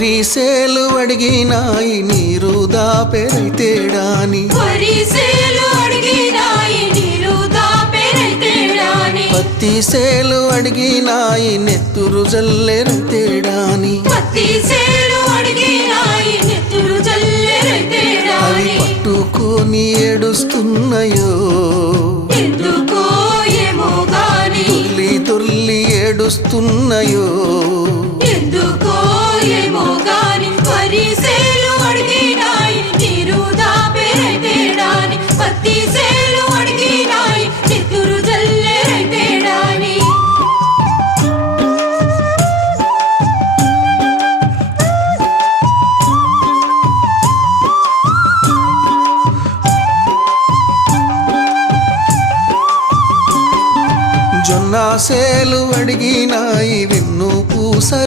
వరిసేలు అడిగినాయి నీరు దాపెరైతేడాని పత్తి సేలు అడిగినాయి నెత్తురు జల్లెరైతేడాని అవి పట్టుకొని ఏడుస్తున్నాయో తుల్లి తుల్లి ఏడుస్తున్నాయో జొన్న సేలు అడిగినాయి